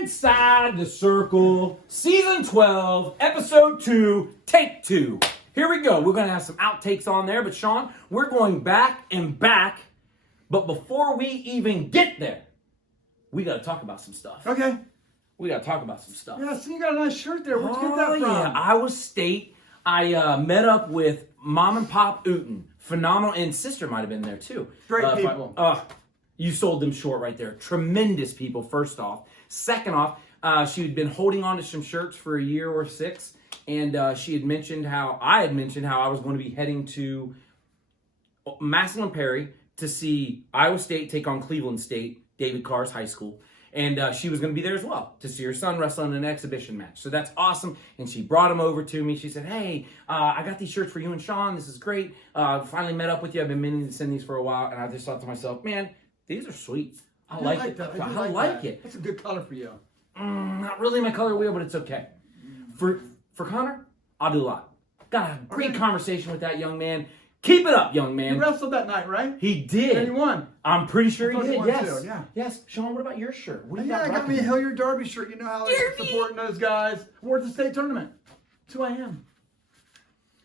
Inside the Circle, Season 12, Episode 2, Take 2. Here we go. We're going to have some outtakes on there, but Sean, we're going back and back. But before we even get there, we got to talk about some stuff. Okay. We got to talk about some stuff. Yeah, so you got a nice shirt there. Where'd you get that from? Yeah, Iowa State. I met up with Mom and Pop Uten. Phenomenal. And sister might have been there too. Great people. You sold them short right there. Tremendous people, first off. Second off, she had been holding on to some shirts for a year or six. And she had mentioned how I was going to be heading to Massillon Perry to see Iowa State take on Cleveland State, David Carr's high school. And she was going to be there as well to see her son wrestle in an exhibition match. So that's awesome. And she brought him over to me. She said, hey, I got these shirts for you and Sean. This is great. Finally met up with you. I've been meaning to send these for a while. And I just thought to myself, man, these are sweet. I like it. I like it. That's a good color for you. Not really my color wheel, but it's okay. For Connor, I'll do a lot. Got a great conversation with that young man. Keep it up, young man. He wrestled that night, right? He did. And he won. I'm pretty sure he did, yes. Too, yeah. Yes. Sean, what about your shirt? What do you I got me a Hilliard Derby shirt. You know how I like supporting those guys. We're at the state tournament. That's who I am.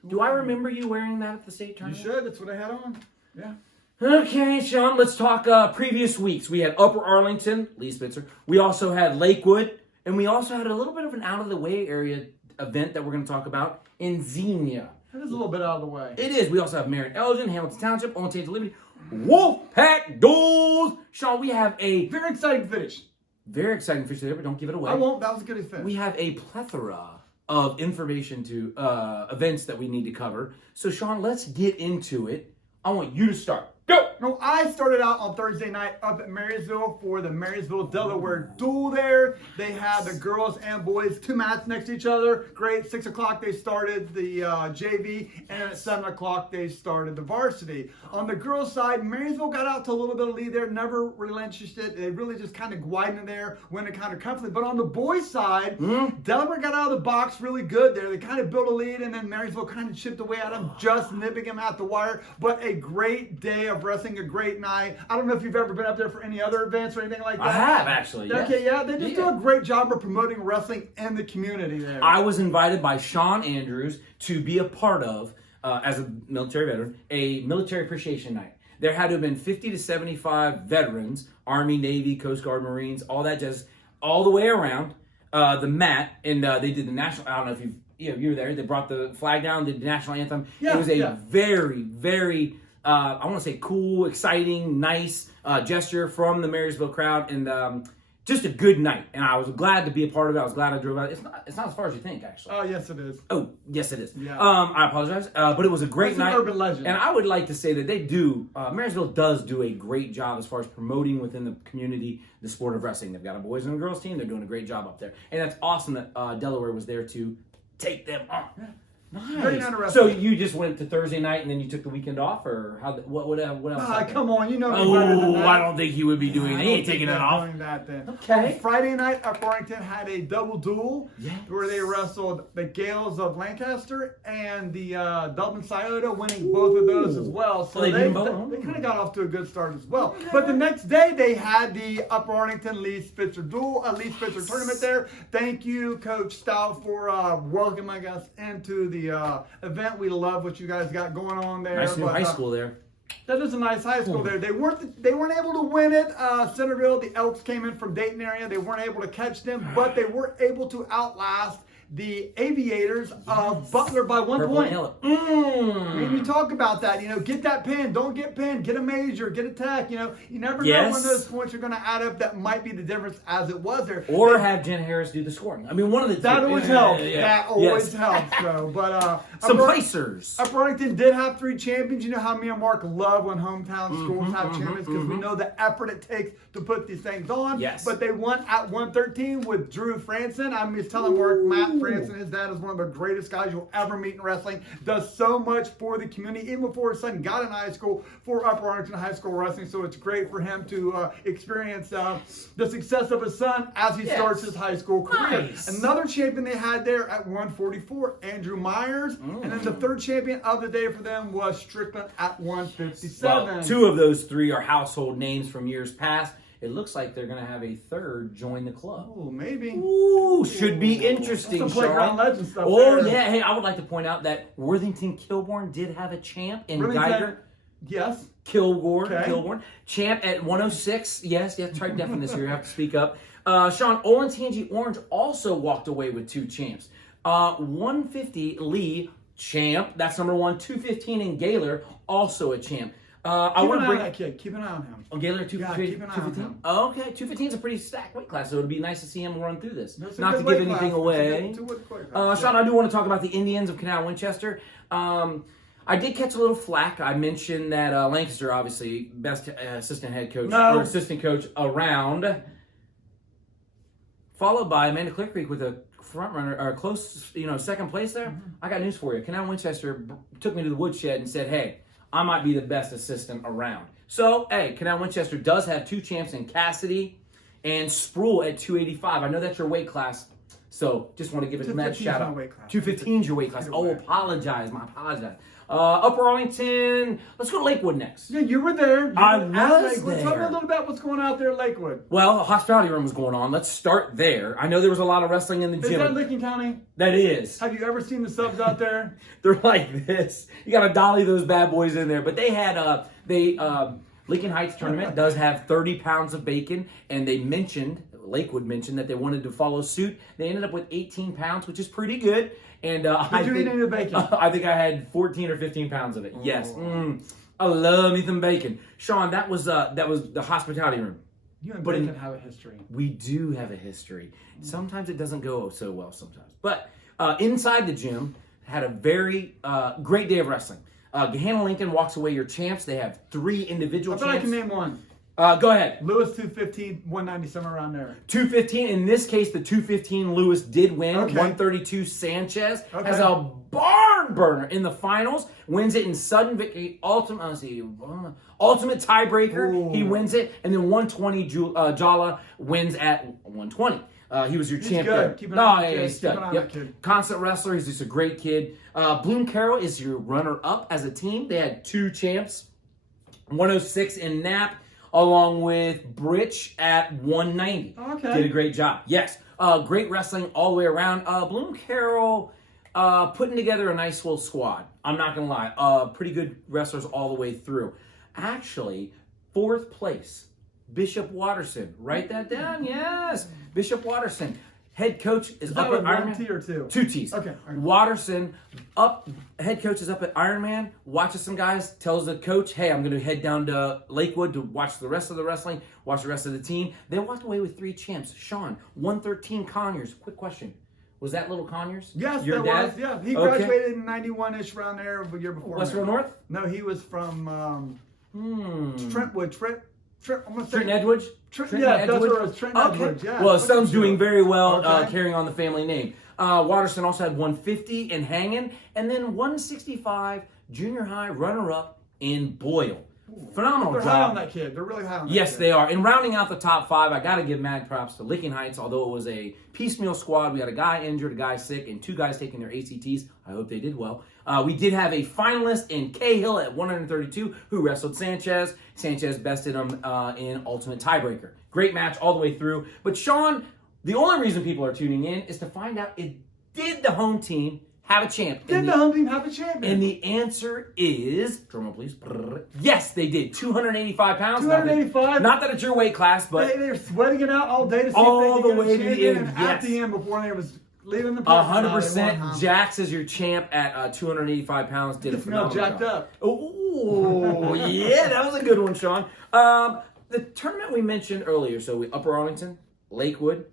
Do I remember you wearing that at the state tournament? You should. That's what I had on. Yeah. Okay, Sean, let's talk previous weeks. We had Upper Arlington, Lee Spitzer. We also had Lakewood. And we also had a little bit of an out-of-the-way area event that we're going to talk about in Zenia. That is a little bit out of the way. It is. We also have Marion Elgin, Hamilton Township, Owen Taylor Liberty, Wolfpack Duels. Sean, we have a very exciting finish. Very exciting finish there, but don't give it away. I won't. That was a good finish. We have a plethora of information to events that we need to cover. So, Sean, let's get into it. I want you to start. Go! No, I started out on Thursday night up at Marysville for the Marysville Delaware duel there. They had the girls and boys, two mats next to each other. Great. 6 o'clock they started the JV, and at 7 o'clock they started the varsity. On the girls' side, Marysville got out to a little bit of lead there, never relinquished it. They really just kind of glided in there, went it kind of comfortably. But on the boys' side, Delaware got out of the box really good there. They kind of built a lead, and then Marysville kind of chipped away at them, just nipping them at the wire. But a great day of wrestling, a great night. I don't know if you've ever been up there for any other events or anything like that. I have, actually. Okay, yeah. They just do a great job of promoting wrestling in the community there. I was invited by Sean Andrews to be a part of, as a military veteran, a military appreciation night. There had to have been 50 to 75 veterans, Army, Navy, Coast Guard, Marines, all that jazz, all the way around the mat, and they did the national, I don't know if you were there, they brought the flag down, did the national anthem. Yeah, it was a very, very I want to say cool, exciting, nice gesture from the Marysville crowd, and just a good night. And I was glad to be a part of it. I was glad I drove out. It's not as far as you think, actually. Oh, yes, it is. Oh, yes, it is. Yeah. I apologize, but it was a great night. An urban legend. And I would like to say that they do. Marysville does do a great job as far as promoting within the community the sport of wrestling. They've got a boys and a girls team. They're doing a great job up there, and that's awesome that Delaware was there to take them on. Yeah. Nice. So you just went to Thursday night and then you took the weekend off, or how? What else? Come on, you know me better than that. I don't think he would be doing. He ain't taking it off. Doing that then. Okay. On Friday night, up Arlington had a double duel where they wrestled the Gales of Lancaster and the Dublin Scioto, winning both of those as well. So they kind of got off to a good start as well. Okay. But the next day they had the Upper Arlington Lee Spitzer duel, Lee Spitzer tournament there. Thank you, Coach Stout, for welcoming us into the event. We love what you guys got going on there. Nice new high school there. That is a nice high school there. They weren't able to win it. Centerville, the Elks came in from Dayton area. They weren't able to catch them, but they were able to outlast the Aviators of Butler by 1 point. When you talk about that, get that pin, don't get pinned, get a major, get a tech. You never know when those points are going to add up. That might be the difference, as it was there. Or have Jen Harris do the scoring. I mean, one of the two. That always helps. That always helps. So, but some placers. Upper Arlington did have 3 champions. You know how me and Mark love when hometown schools have champions, because we know the effort it takes to put these things on. Yes. But they won at 113 with Drew Franson. I'm just telling Mark, Matt Franson, his dad, is one of the greatest guys you'll ever meet in wrestling. Does so much for the community, even before his son got in high school, for Upper Arlington High School Wrestling. So it's great for him to experience the success of his son as he starts his high school career. Nice. Another champion they had there at 144, Andrew Myers. And then the third champion of the day for them was Strickland at 157. Well, 2 of those 3 are household names from years past. it looks like they're going to have a third join the club. Oh, maybe. Ooh, should be interesting, That's some playground Sean. legend stuff Oh, there. yeah. Hey, I would like to point out that Worthington Kilbourne did have a champ in Worthington, Geiger. yes. Kilbourne. Champ at 106. Yes, try deafening this year. You have to speak up. Sean, Olentangy Orange also walked away with 2 champs. 150 Lee, champ. That's number 1. 215 in Gaylor, also a champ. I want to bring that kid. Keep an eye on him. Oh, Gaylor, keep an eye on him. Oh, okay, 215 is a pretty stacked weight class, so it'd be nice to see him run through this. That's a Not good to weight give anything class. away. It's a good weight class. Sean, I do want to talk about the Indians of Canal Winchester. I did catch a little flack. I mentioned that Lancaster, obviously, best assistant head coach or assistant coach around, followed by Amanda Clear Creek with a front runner or close, second place there. Mm-hmm. I got news for you. Canal Winchester took me to the woodshed and said, "Hey, I might be the best assistant around." So, hey, Canal Winchester does have 2 champs in Cassidy and Sproul at 285. I know that's your weight class, so just want to give it a mad shout out. 215 is your weight class. Oh, apologize. Upper Arlington. Let's go to Lakewood next. Yeah, you were there. I was there. Tell me a little about what's going on out there at Lakewood. Well, a hospitality room was going on. Let's start there. I know there was a lot of wrestling in the gym. Is that Lincoln County? That is. Have you ever seen the subs out there? They're like this. You got to dolly those bad boys in there. But they had Lincoln Heights tournament does have 30 pounds of bacon, and Lakewood mentioned that they wanted to follow suit. They ended up with 18 pounds, which is pretty good. And Did you eat any of the bacon? I think I had 14 or 15 pounds of it. Yes. I love me some bacon. Sean, that was the hospitality room. You and bacon have a history. We do have a history. Sometimes it doesn't go so well sometimes. But inside the gym, had a very great day of wrestling. Gahanna Lincoln walks away your champs. They have 3 individual champs. I can name one. Go ahead. Lewis 215, 190, somewhere around there. 215. In this case, the 215 Lewis did win. Okay. 132 Sanchez has a barn burner in the finals. Wins it in sudden victory. Ultimate tiebreaker. Ooh. He wins it. And then 120 Jala wins at 120. He was your champion. Keep an eye on that kid. Constant wrestler. He's just a great kid. Bloom Carroll is your runner-up as a team. They had 2 champs. 106 in Knapp, along with Britch at 190. Okay. Did a great job. Yes. Great wrestling all the way around. Bloom Carroll putting together a nice little squad. I'm not going to lie. Pretty good wrestlers all the way through. Actually, 4th place, Bishop Watterson. Write that down. Yes. Bishop Watterson. Head coach is up at Ironman. 1 T or 2? 2 T's. Okay. Watterson head coach is up at Ironman, watches some guys, tells the coach, "Hey, I'm going to head down to Lakewood to watch the rest of the wrestling, watch the rest of the team." They walked away with 3 champs. Sean, 113 Conyers. Quick question. Was that little Conyers? Yes, your dad? was. Yeah, he graduated in 91-ish around there the year before. Westfield North? No, he was from Trentwood. Trent Edwards? Trent Edwards. Yeah. Well, his son's doing very well, carrying on the family name. Watterson also had 150 in hanging, and then 165 junior high runner-up in Boyle. Phenomenal job. They're high on that kid. They're really high on that kid. Yes, they are. And rounding out the top 5, I got to give mad props to Licking Heights, although it was a piecemeal squad. We had a guy injured, a guy sick, and 2 guys taking their ACTs. I hope they did well. We did have a finalist in Cahill at 132 who wrestled Sanchez. Sanchez bested him in ultimate tiebreaker. Great match all the way through. But Sean, the only reason people are tuning in is to find out, did the home team have a champ? Did the home team have a champion? And the answer is, drumroll please, yes, they did. 285 pounds. 285? Not that it's your weight class, but they were sweating it out all day to see all if they the could way get to a the end. champion. And at the end, before they was leaving the 100%. Jax is your champ at 285 pounds. Did a phenomenal jacked job. Up. Oh, yeah, that was a good one, Sean. The tournament we mentioned earlier, so Upper Arlington, Lakewood,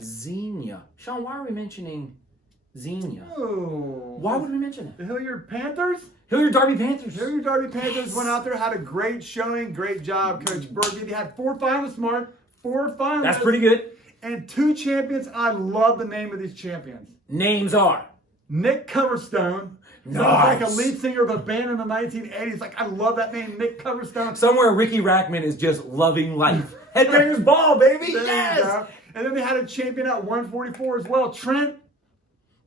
Zenia. Sean, why are we mentioning Zenia? Oh. Why would we mention it? The Hilliard Panthers? Hilliard Derby Panthers. Hilliard Derby Panthers went out there, had a great showing. Great job, Coach Berkey. They had 4 finalists, Mark. 4 finalists. That's pretty good. And 2 champions. I love the name of these champions. Names are Nick Coverstone. Nice. Sounds like a lead singer of a band in the 1980s. Like, I love that name, Nick Coverstone. Somewhere Ricky Rackman is just loving life. Headbangers Ball, baby. There yes. And then they had a champion at 144 as well, Trent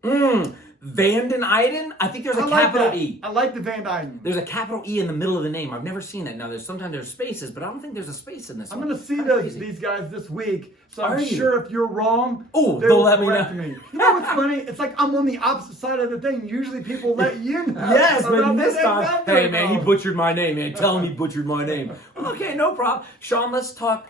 Vanden Eyden? I think there's a like capital that. E. I like the Van Dyden. There's a capital E in the middle of the name. I've never seen that. Now, sometimes there's spaces, but I don't think there's a space in this I'm one. going to see these guys this week, so I'm Are you? sure if you're wrong, Oh, they they'll will let me correct know. me. You know what's funny? It's like I'm on the opposite side of the thing. Usually people let you know. Yes, but about this the time, exact hey man, he wrong. butchered my name, man. Tell him he butchered my name. Okay, no problem. Sean, let's talk.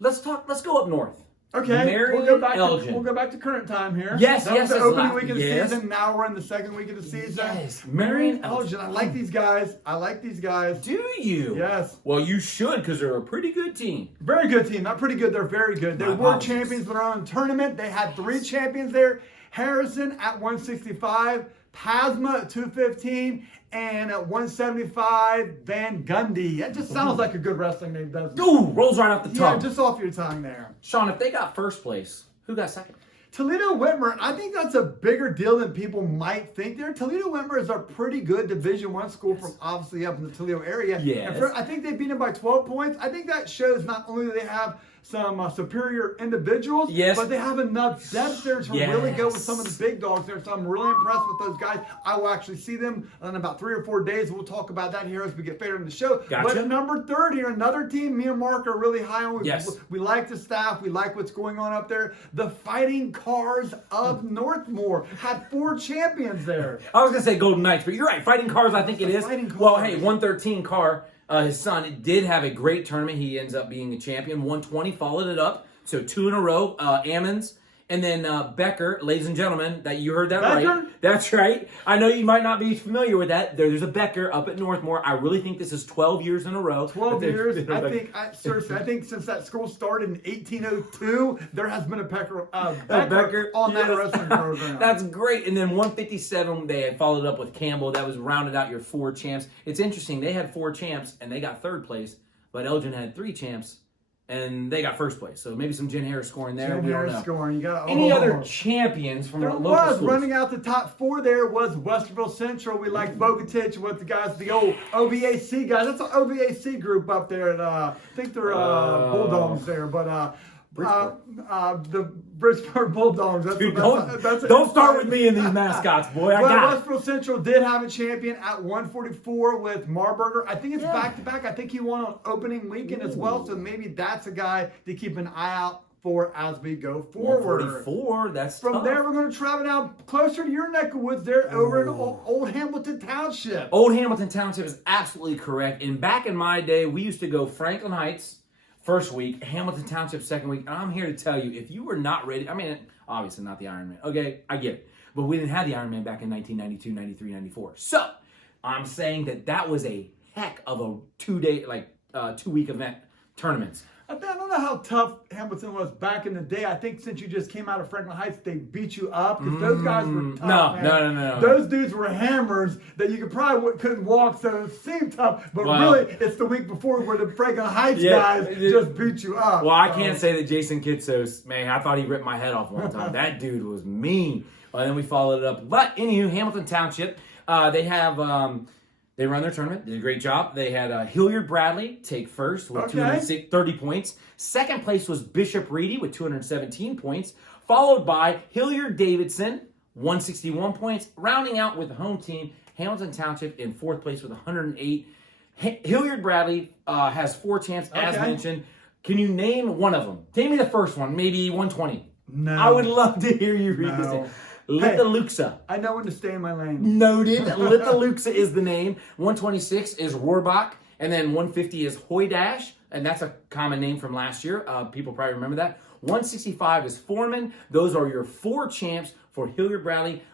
Let's go up north. Okay, Marion, we'll go Elgin. back to current time here. Yes, that yes, was the yes, opening week of the yes. season. Now we're in the second week of the season. Yes, Marion, Marion, Elgin. I like these guys. Do you? Yes. Well, you should, because they're a pretty good team. Very good team. Not pretty good. They're very good. They My were apologies. champions in their own tournament. They had 3 champions there. Harrison at 165, Pasma at 215, and at 175, Van Gundy. That just sounds like a good wrestling name, doesn't it? Ooh, rolls right off the Yeah, tongue. just off your tongue there. Sean, if they got first place, who got second? Toledo Whitmer, I think that's a bigger deal than people might think there. Toledo Whitmer is a pretty good Division I school from obviously up in the Toledo area. Yes. And I think they beat them by 12 points. I think that shows not only do they have some superior individuals, Yes. but they have enough depth there to really go with some of the big dogs there. So I'm really impressed with those guys. I will actually see them in about 3 or 4 days. We'll talk about that here as we get further in the show. Gotcha. But number 3rd here, another team me and Mark are really high on. Yes. We like the staff. We like what's going on up there. The Fighting Cars of Northmore had 4 champions there. I was going to say Golden Knights, but you're right. Fighting Cars, I think it is. Fighting Cars. Well, hey, 113 Car, his son, did have a great tournament. He ends up being a champion. 120 followed it up. So 2 in a row. Ammons. And then Becker, ladies and gentlemen, that you heard that Becker? right. That's right. I know you might not be familiar with that. There's a Becker up at Northmore. I really think this is 12 years in a row. 12 years. Seriously, I think since that school started in 1802, there has been a Becker on that yes. wrestling program. That's great. And then 157, they had followed up with Campbell. That was rounded out your 4 champs. It's interesting. They had 4 champs, and they got 3rd place. But Elgin had 3 champs, and they got 1st place. So maybe some Jen Harris scoring there. Jen We don't Harris know. scoring. You got Any other champions from There local was schools? running out the top 4 there was Westerville Central. We liked Bogatich with the guys, the old OVAC guys. That's an OVAC group up there. And, I think they're Bulldogs there, but the Bridgeport Bulldogs. Dude, don't start with me in these mascots, boy. I got it. Westerville Central did have a champion at 144 with Marburger. I think it's back to back. I think he won on opening weekend as well. So maybe that's a guy to keep an eye out for as we go forward. 144, that's From tough. there, we're going to travel down closer to your neck of woods there over in Old Hamilton Township. Old Hamilton Township is absolutely correct. And back in my day, we used to go Franklin Heights first week, Hamilton Township second week. And I'm here to tell you, if you were not ready, I mean, obviously not the Ironman. Okay, I get it. But we didn't have the Ironman back in 1992, 93, 94. So I'm saying that was a heck of a 2-week event tournaments. I don't know how tough Hamilton was back in the day. I think since you just came out of Franklin Heights, they beat you up because those guys were tough. No. Those dudes were hammers that you couldn't walk, so it seemed tough. But really, it's the week before where the Franklin Heights guys just beat you up. Well, I can't say that Jason Kitsos, man, I thought he ripped my head off one time. That dude was mean. And then we followed it up. But anywho, Hamilton Township, they have. They run their tournament, did a great job. They had Hilliard Bradley take first with 230 points. Second place was Bishop Reedy with 217 points, followed by Hilliard Davidson, 161 points, rounding out with the home team, Hamilton Township in 4th place with 108. Hilliard Bradley has 4 champs, as mentioned. Can you name one of them? Name me the first one, maybe 120. No. I would love to hear you read this name. Litaluxa. I know when to stay in my lane. Noted. Litaluxa is the name. 126 is Rohrbach. And then 150 is Hoydash. And that's a common name from last year. People probably remember that. 165 is Foreman. Those are your 4 champs for Hilliard Bradley.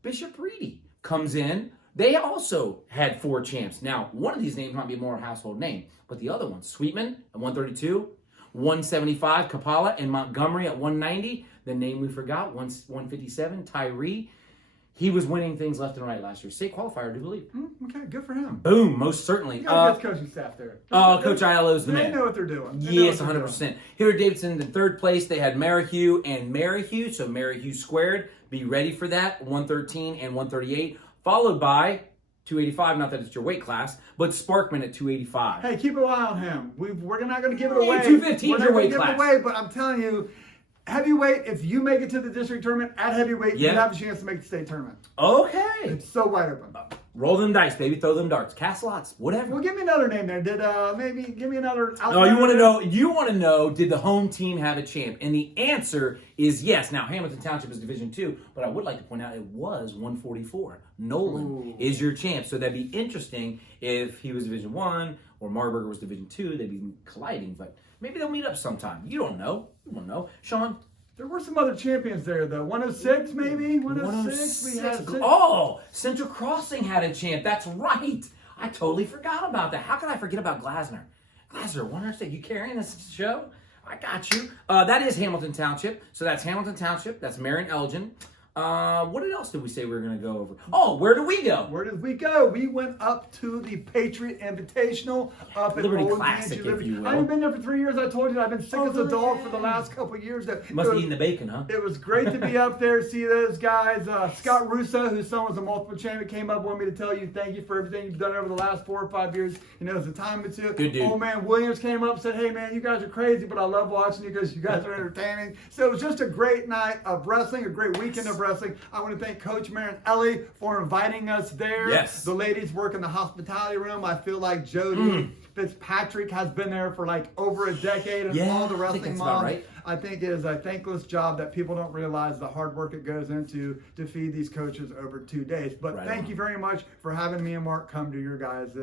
Bishop Reedy comes in. They also had 4 champs. Now, one of these names might be more a household name. But the other one, Sweetman at 132. 175, Kapala, and Montgomery at 190. The name we forgot, 157, Tyree. He was winning things left and right last year. State qualifier, I do believe. Okay, good for him. Boom, most certainly. You got a good coaching staff there. Coach Aiello's the They man. know what they're doing. Yes, 100%. Hilliard Davidson in 3rd place. They had Merrihew and Merrihew, so Merrihew squared. Be ready for that, 113 and 138. Followed by 285, not that it's your weight class, but Sparkman at 285. Hey, keep an eye on him. We're not going to give it away. 215 is your weight Give class. it away, but I'm telling you, Heavyweight, if you make it to the district tournament at heavyweight, you Yeah. have a chance to make the state tournament. Okay. It's so wide open. Roll them dice, baby. Throw them darts. Cast lots. Whatever. Well, give me another name there. Did maybe give me another. No, you want to know? You want to know? Did the home team have a champ? And the answer is yes. Now Hamilton Township is Division II, but I would like to point out it was 144. Nolan is your champ, so that'd be interesting if he was Division I or Marburger was Division II. They'd be colliding, but maybe they'll meet up sometime. You don't know. You don't know, Sean. There were some other champions there, though. 106, maybe? 106? We had Oh, Central Crossing had a champ. That's right. I totally forgot about that. How could I forget about Glasner? Glasner, 106. You carrying this show? I got you. That is Hamilton Township. So that's Hamilton Township. That's Marion Elgin. What else did we say we were going to go over? Oh, where did we go? Where did we go? We went up to the Patriot Invitational up at Liberty Old Classic, Liberty. if you will. I haven't been there for 3 years. I told you I've been sick as a dog for the last couple of years. Must be eating the bacon, huh? It was great to be up there, see those guys. Scott Russo, whose son was a multiple champion, came up with me to tell you thank you for everything you've done over the last 4 or 5 years. You know, it's a time or two. Good dude. Old man Williams came up and said, hey man, you guys are crazy, but I love watching you because you guys are entertaining. So it was just a great night of wrestling, a great weekend of wrestling. I want to thank Coach Marin Ellie for inviting us there. Yes. The ladies work in the hospitality room. I feel like Jody Fitzpatrick has been there for like over a decade, and all the I think wrestling that's moms. about right. I think it is a thankless job that people don't realize the hard work it goes into to feed these coaches over 2 days. But Right thank on. you very much for having me and Mark come to your guys'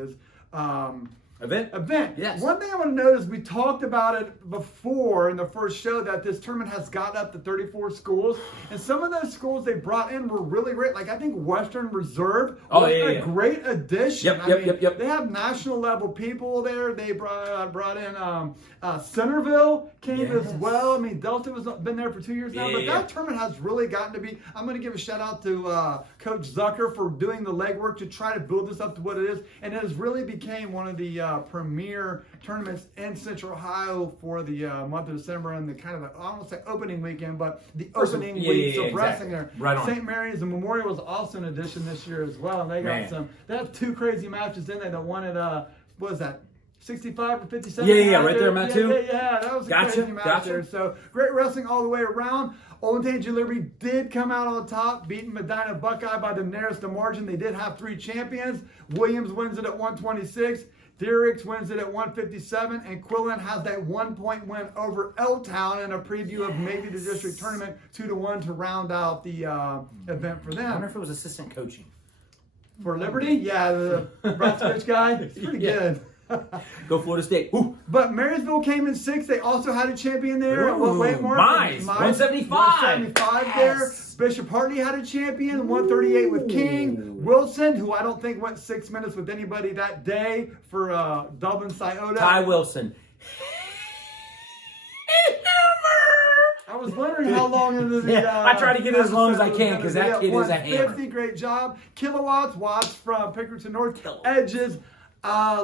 Event? Yes. Yes. One thing I want to notice, we talked about it before in the first show, that this tournament has gotten up to 34 schools. And some of those schools they brought in were really great. Like I think Western Reserve was a great addition. Yep. They have national level people there. They brought in Centerville came as well. I mean, Delta has been there for 2 years now. But that tournament has really gotten to be, I'm going to give a shout out to Coach Zucker for doing the legwork to try to build this up to what it is. And it has really became one of the premier tournaments in Central Ohio for the month of December and the kind of, I don't want to say opening weekend, but the opening weeks of wrestling there. Right on. St. Mary's, the Memorial was also an addition this year as well. And they got they have 2 crazy matches in there that one at, what was that? 65 to 57. Right there, Matt, too. Yeah, that was a crazy match there. So great wrestling all the way around. Olentangy Liberty did come out on top, beating Medina Buckeye by the narrowest of margin. They did have 3 champions. Williams wins it at 126. Derricks wins it at 157, and Quillen has that 1-point win over L-Town in a preview of maybe the district tournament 2-1 to round out the event for them. I wonder if it was assistant coaching. For Liberty? Yeah, the Bratzovich guy. It's pretty good. Go Florida State. Ooh. But Marysville came in 6th. They also had a champion there. At what weight, Mark? Mize, 175. 175 there. Bishop Hartley had a champion, 138 with King. Wilson, who I don't think went 6 minutes with anybody that day for Dublin Scioto. Ty Wilson. I was wondering how long into the... I try to get it as long as I can because that kid is a hammer. 150, great job. Kilowatts, Watts from Pickerington North. Edges,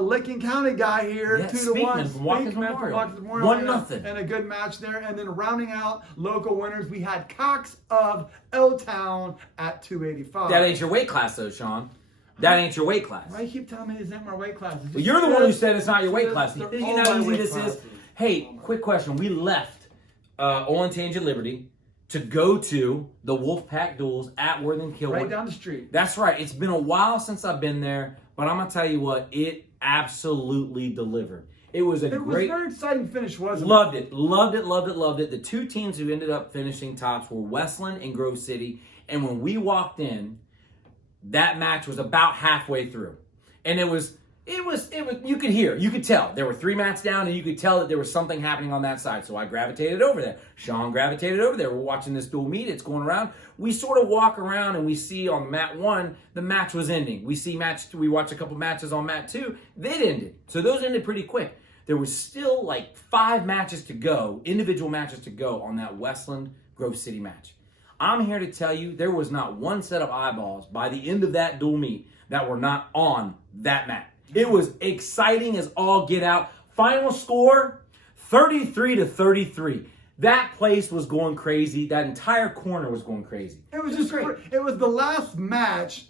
Licking County guy here, 2-1. Speakman from Watkins Memorial. 1-0. And a good match there. And then rounding out local winners, we had Cox of L-Town at 285. That ain't your weight class, though, Sean. That ain't your weight class. Why you keep telling me these ain't my weight classes? Well, you're the one who said it's not your weight class. You They're know all how my easy weight this classes. is? Hey, quick question. We left Olentangy Liberty to go to the Wolfpack duels at Worthing Kilwood. Right down the street. That's right. It's been a while since I've been there, but I'm going to tell you what, it absolutely delivered. It was a great... It was a very exciting finish, wasn't it? Loved it. The 2 teams who ended up finishing tops were Westland and Grove City, and when we walked in, that match was about halfway through. And it was, you could tell. There were 3 mats down, and you could tell that there was something happening on that side. So I gravitated over there. Sean gravitated over there. We're watching this dual meet. It's going around. We sort of walk around, and we see on mat 1, the match was ending. We watch a couple matches on mat 2. That ended. So those ended pretty quick. There was still like 5 matches to go, individual matches to go on that Westland Grove City match. I'm here to tell you there was not one set of eyeballs by the end of that dual meet that were not on that mat. It was exciting as all get out. Final score, 33-33. That place was going crazy. That entire corner was going crazy. It was just great. It was the last match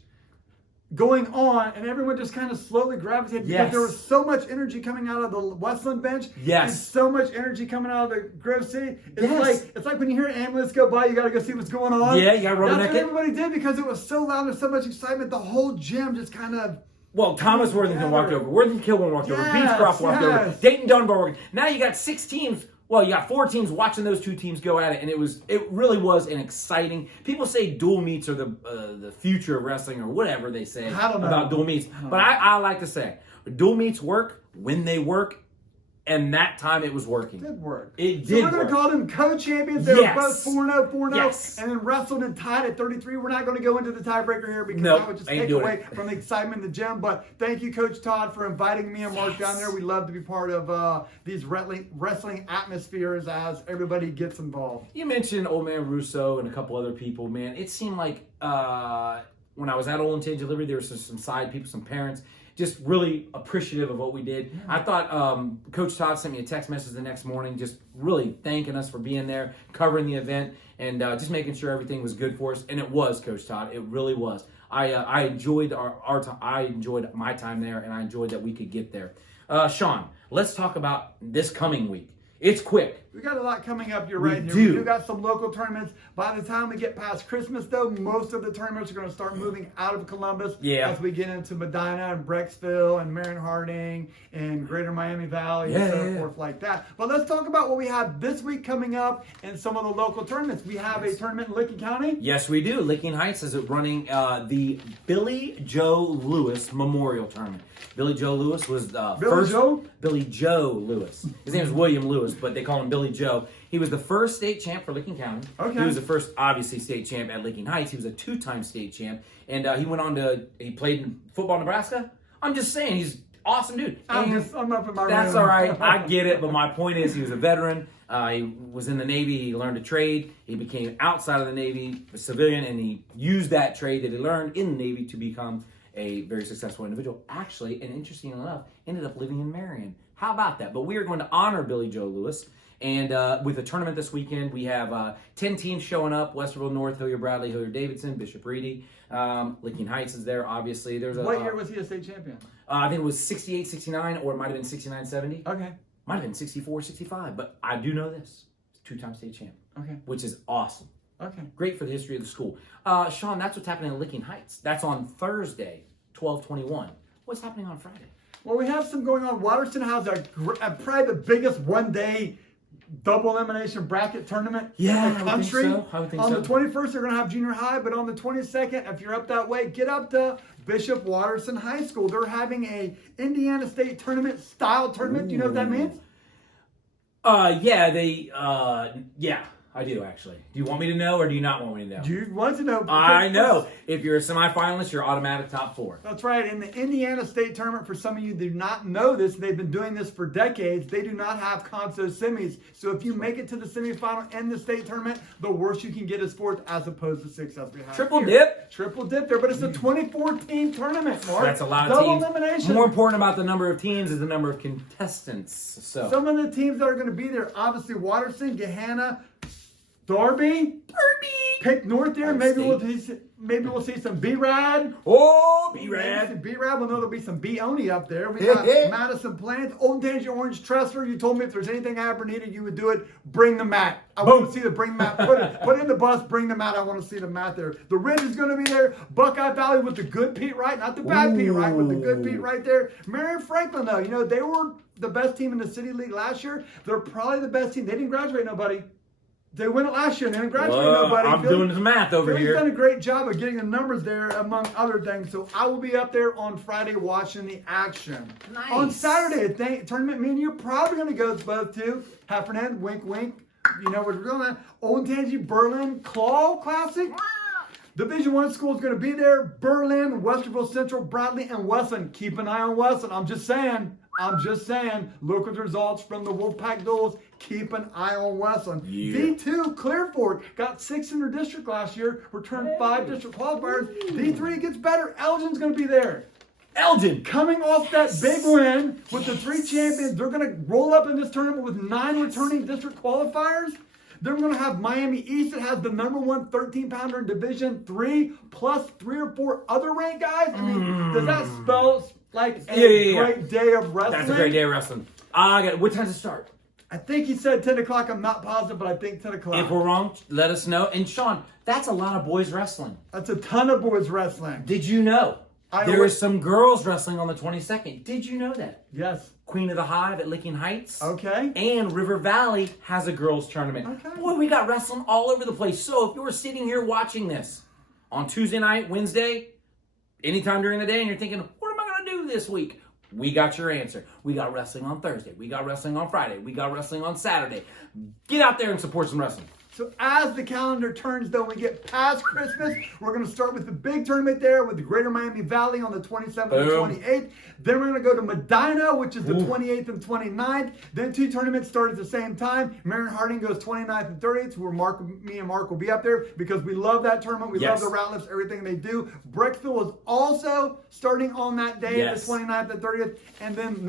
going on, and everyone just kind of slowly gravitated because there was so much energy coming out of the Westland bench. Yes. And so much energy coming out of the Grove City. It's like when you hear an ambulance go by, you got to go see what's going on. Yeah, you got to rubberneck it. That's what everybody did because it was so loud and so much excitement. The whole gym just kind of... Well, Thomas Worthington walked over. Worthington Kilburn walked over. Beechcroft walked over. Dayton Dunbar walked over. Now you got 6 teams. Well, you got 4 teams watching those 2 teams go at it, and it really was an exciting. People say dual meets are the future of wrestling or whatever they say about dual meets, but I like to say dual meets work when they work, and that time it was working. It did work. It did. So we're going to call them co-champions. They were both 4-0, 4-0, and then wrestled and tied at 33. We're not going to go into the tiebreaker here because that would just take away from the excitement in the gym. But thank you, Coach Todd, for inviting me and Mark down there. We love to be part of these wrestling atmospheres as everybody gets involved. You mentioned Old Man Russo and a couple other people, man. It seemed like when I was at Old and Tangy Liberty, there were some side people, some parents, just really appreciative of what we did. Yeah. I thought Coach Todd sent me a text message the next morning just really thanking us for being there, covering the event, and just making sure everything was good for us. And it was, Coach Todd. It really was. I enjoyed I enjoyed my time there, and I enjoyed that we could get there. Sean, let's talk about this coming week. It's quick. We got a lot coming up. You're right here. We do got some local tournaments. By the time we get past Christmas, though, most of the tournaments are going to start moving out of Columbus as we get into Medina and Brecksville and Marion Harding and Greater Miami Valley and so forth like that. But let's talk about what we have this week coming up and some of the local tournaments. We have a tournament in Licking County. Yes, we do. Licking Heights is running the Billy Joe Lewis Memorial Tournament. Billy Joe Lewis was the Billy Joe Lewis. His name is William Lewis, but they call him Billy Joe. He was the first state champ for Licking County. Okay. He was the first, obviously, state champ at Licking Heights. He was a 2-time state champ. And he went on he played in football in Nebraska. I'm just saying, he's an awesome dude. I'm up in my room. That's all right. I get it. But my point is, he was a veteran. He was in the Navy. He learned a trade. He became outside of the Navy, a civilian, and he used that trade that he learned in the Navy to become a very successful individual. Actually, and interesting enough, ended up living in Marion. How about that? But we are going to honor Billy Joe Lewis. And with a tournament this weekend, we have 10 teams showing up. Westerville North, Hillier-Bradley, Hillier-Davidson, Bishop Reedy. Licking Heights is there, obviously. What year was he a state champion? I think it was 68, 69, or it might have been 69, 70. Okay. Might have been 64, 65. But I do know this. 2-time state champ. Okay. Which is awesome. Okay. Great for the history of the school. Sean, that's what's happening in Licking Heights. That's on Thursday, 12/21. What's happening on Friday? Well, we have some going on. Waterston has probably the biggest one-day double elimination bracket tournament in the country. I would think on the 21st, they're going to have junior high, but on the 22nd, if you're up that way, get up to Bishop Waterston High School. They're having a Indiana State tournament style tournament. Ooh. Do you know what that means? Yeah, I do actually. Do you want me to know or do you not want me to know? Do you want to know? I know. If you're a semifinalist, you're automatic top 4. That's right. In the Indiana State Tournament, for some of you that do not know this, they've been doing this for decades. They do not have conso semis. So if you make it to the semifinal and the state tournament, the worst you can get is 4th as opposed to 6th as we have Triple dip. Triple dip there, but it's a 24-team tournament, Mark. That's a lot of Double teams. elimination. More important about the number of teams is the number of contestants. So some of the teams that are going to be there, obviously Waterston, Gahanna, Darby. Pick North there. Maybe we'll see some B-Rad. Oh, B-Rad. B-Rad. We'll know there'll be some B-Oni up there. We got Madison Plains, Old Danger Orange Tressler. You told me if there's anything I ever needed, you would do it. Bring the mat. I want to see the bring mat. Put it in the bus. Bring the mat. I want to see the mat there. The Ridge is going to be there. Buckeye Valley with the good Pete Wright, not the bad Pete Wright, with the good Pete Wright there. Marion Franklin, though, they were the best team in the City League last year. They're probably the best team. They didn't graduate nobody. They won it last year and they didn't graduate nobody. I'm doing some math over here. He's done a great job of getting the numbers there, among other things. So I will be up there on Friday watching the action. Nice. On Saturday, tournament me and you are probably going to go both to Heffernan, wink, wink. You know what we're going on. Old Tangy Berlin Claw Classic. Division I school is going to be there. Berlin, Westerville Central, Bradley, and Westland. Keep an eye on Westland. I'm just saying. Look at the results from the Wolfpack duels. Keep an eye on Westland. Yeah. D2, Clearfork, got 6 in their district last year. Returned 5 district qualifiers. D3 gets better. Elgin's going to be there. Elgin. Coming off that big win with the 3 champions. They're going to roll up in this tournament with 9 returning district qualifiers. Then we're going to have Miami East that has the number 1 13-pounder in Division 3, plus 3 or 4 other ranked guys. I mean, does that spell like a great day of wrestling? That's a great day of wrestling. What time does it start? I think he said 10 o'clock. I'm not positive, but I think 10 o'clock. If we're wrong, let us know. And Sean, that's a lot of boys wrestling. That's a ton of boys wrestling. Did you know there is some girls wrestling on the 22nd? Did you know that? Yes. Queen of the Hive at Licking Heights. Okay. And River Valley has a girls tournament. Okay. Boy, we got wrestling all over the place. So if you were sitting here watching this on Tuesday night, Wednesday, anytime during the day, and you're thinking, what am I going to do this week? We got your answer. We got wrestling on Thursday. We got wrestling on Friday. We got wrestling on Saturday. Get out there and support some wrestling. So as the calendar turns, though, we get past Christmas, we're going to start with the big tournament there with the Greater Miami Valley on the 27th and 28th. Then we're going to go to Medina, which is the 28th and 29th. Then 2 tournaments start at the same time. Marion Harding goes 29th and 30th, where me and Mark will be up there because we love that tournament. We love the Ratlifts, everything they do. Brecksville is also starting on that day, the 29th and 30th. And then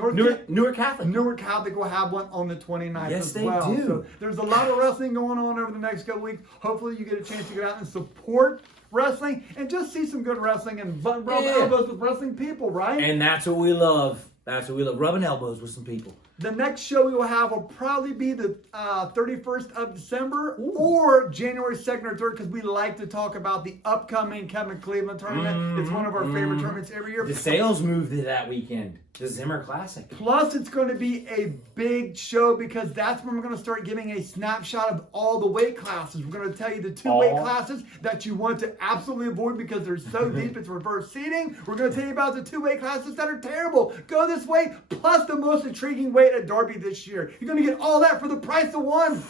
Newark Catholic. Newark Catholic will have one on the 29th as they well. do. So there's a lot of wrestling going on over the next couple weeks. Hopefully you get a chance to get out and support wrestling and just see some good wrestling and rub elbows with wrestling people, right? And that's what we love. That's what we love, rubbing elbows with some people. The next show we will have will probably be the 31st of December or January 2nd or 3rd because we like to talk about the upcoming Kevin Cleveland tournament. It's one of our favorite tournaments every year. The sales moved to that weekend, the Zimmer Classic. Plus, it's going to be a big show because that's when we're going to start giving a snapshot of all the weight classes. We're going to tell you the 2 weight classes that you want to absolutely avoid because they're so deep. It's reverse seating. We're going to tell you about the 2 weight classes that are terrible. Go this way, plus the most intriguing weight at Derby this year. You're going to get all that for the price of one.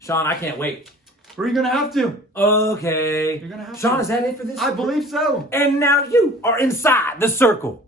Sean, I can't wait. Or you're going to have to. Okay. You're going to have Sean, to. is that it for this? I believe so. And now you are inside the circle.